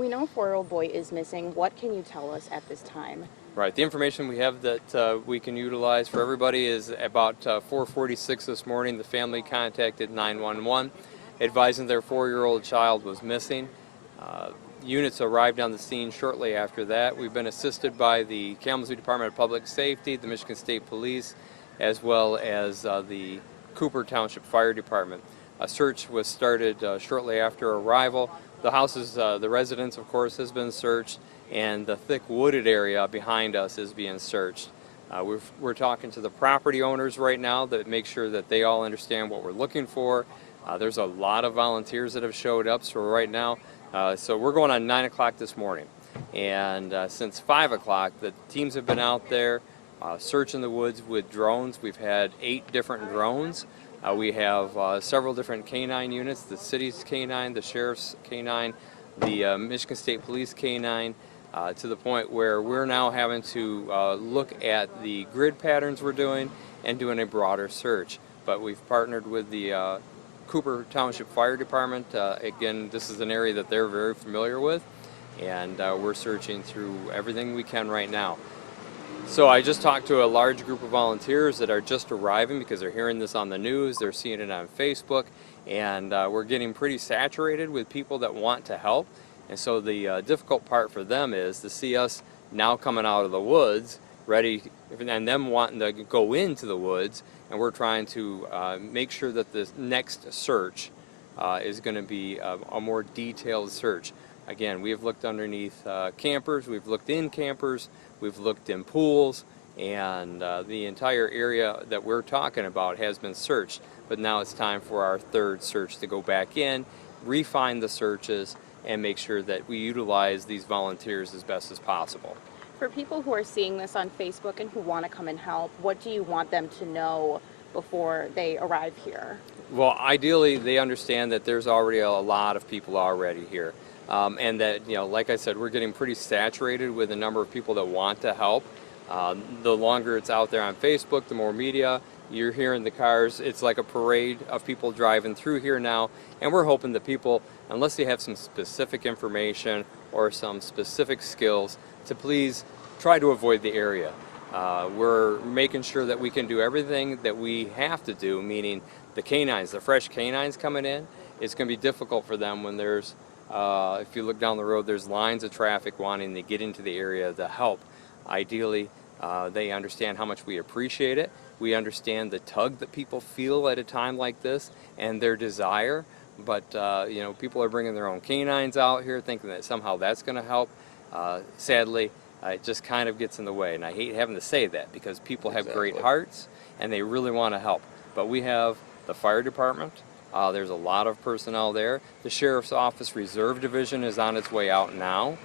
We know a 4-year-old boy is missing. What can you tell us at this time? Right. The information we have that we can utilize for everybody is about 4:46 this morning. The family contacted 911, advising their 4-year-old child was missing. Units arrived on the scene shortly after that. We've been assisted by the Kalamazoo Department of Public Safety, the Michigan State Police, as well as the Cooper Township Fire Department. A search was started shortly after arrival. The houses, the residence, of course, has been searched, and the thick wooded area behind us is being searched. We're talking to the property owners right now to make sure that they all understand what we're looking for. There's a lot of volunteers that have showed up, so right now, so we're going on 9 o'clock this morning. And since 5 o'clock, the teams have been out there searching the woods with drones. We've had 8 different drones. We have several different canine units, the city's canine, the sheriff's canine, the Michigan State Police canine, to the point where we're now having to look at the grid patterns we're doing and doing a broader search. But we've partnered with the Cooper Township Fire Department. Again, this is an area that they're very familiar with, and we're searching through everything we can right now. So I just talked to a large group of volunteers that are just arriving because they're hearing this on the news, they're seeing it on Facebook, and we're getting pretty saturated with people that want to help. And so the difficult part for them is to see us now coming out of the woods, ready, and them wanting to go into the woods, and we're trying to make sure that the next search is going to be a more detailed search. Again, we have looked underneath campers, we've looked in campers, we've looked in pools, and the entire area that we're talking about has been searched. But now it's time for our third search to go back in, refine the searches, and make sure that we utilize these volunteers as best as possible. For people who are seeing this on Facebook and who want to come and help, what do you want them to know before they arrive here? Well, ideally, they understand that there's already a lot of people already here. And that, you know, like I said, we're getting pretty saturated with the number of people that want to help. The longer it's out there on Facebook, the more media. You're hearing the cars. It's like a parade of people driving through here now. And we're hoping that people, unless they have some specific information or some specific skills, to please try to avoid the area. We're making sure that we can do everything that we have to do, meaning the canines, the fresh canines coming in. It's going to be difficult for them when there's, if you look down the road, there's lines of traffic wanting to get into the area to help. Ideally, they understand how much we appreciate it. We understand the tug that people feel at a time like this and their desire. But, you know, people are bringing their own canines out here thinking that somehow that's going to help. Sadly, it just kind of gets in the way. And I hate having to say that because people have great hearts and they really want to help. But we have the fire department. There's a lot of personnel there. The Sheriff's Office Reserve Division is on its way out now.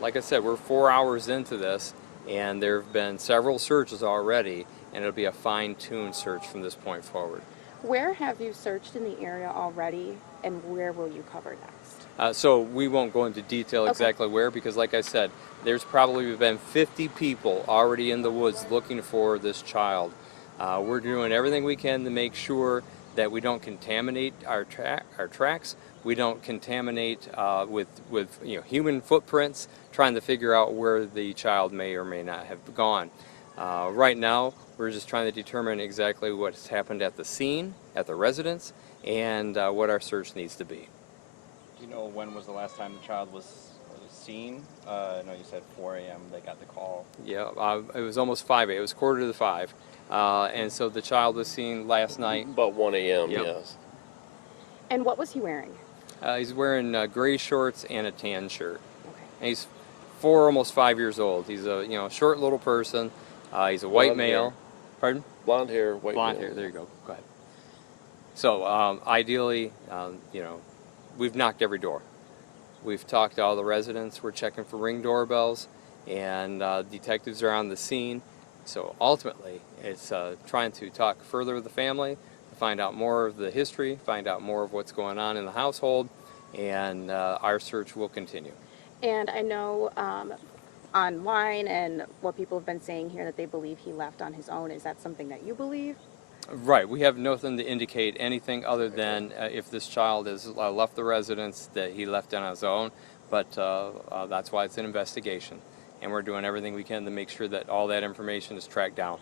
Like I said, we're 4 hours into this, and there have been several searches already, and it'll be a fine-tuned search from this point forward. Where have you searched in the area already, and where will you cover next? So we won't go into detail exactly where, because like I said, there's probably been 50 people already in the woods looking for this child. We're doing everything we can to make sure that we don't contaminate our tracks. We don't contaminate with human footprints, trying to figure out where the child may or may not have gone. Right now, we're just trying to determine exactly what's happened at the scene, at the residence, and what our search needs to be. Do you know when was the last time the child was seen? I know you said 4 a.m. they got the call. Yeah, it was almost 5 a.m. It was 4:45. And so the child was seen last night. About 1 a.m., Yep. yes. And what was he wearing? He's wearing gray shorts and a tan shirt. Okay. And he's 4, almost 5 years old. He's a short little person. He's a white Blonde male. hair. Pardon? Blonde hair, white Blonde male. hair. There you go. Go ahead. So ideally, we've knocked every door. We've talked to all the residents. We're checking for ring doorbells, and detectives are on the scene. So ultimately, it's trying to talk further with the family, to find out more of the history, find out more of what's going on in the household, and our search will continue. And I know online and what people have been saying here that they believe he left on his own. Is that something that you believe? Right. We have nothing to indicate anything other than if this child has left the residence, that he left on his own. but that's why it's an investigation, and we're doing everything we can to make sure that all that information is tracked down.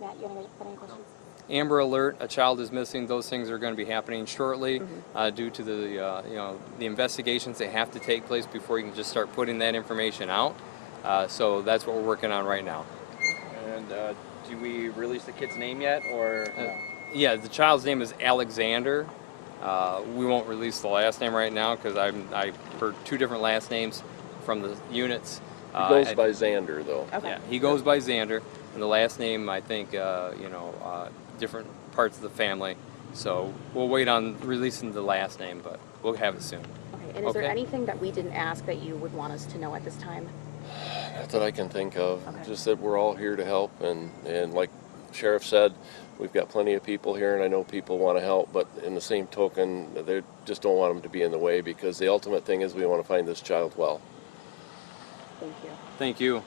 Matt, you want to put any questions? Amber Alert, a child is missing. Those things are going to be happening shortly, due to the the investigations that have to take place before you can just start putting that information out. So that's what we're working on right now. And do we release the kid's name yet, or? No? Yeah, the child's name is Alexander. We won't release the last name right now because I heard two different last names from the units. He goes by Xander, though. Okay. Yeah, he goes by Xander, and the last name I think different parts of the family. So we'll wait on releasing the last name, but we'll have it soon. Okay. And is there Okay. anything that we didn't ask that you would want us to know at this time? Not that I can think of. Okay. Just that we're all here to help, and like Sheriff said, we've got plenty of people here, and I know people want to help, but in the same token, they just don't want them to be in the way, because the ultimate thing is we want to find this child well. Thank you. Thank you.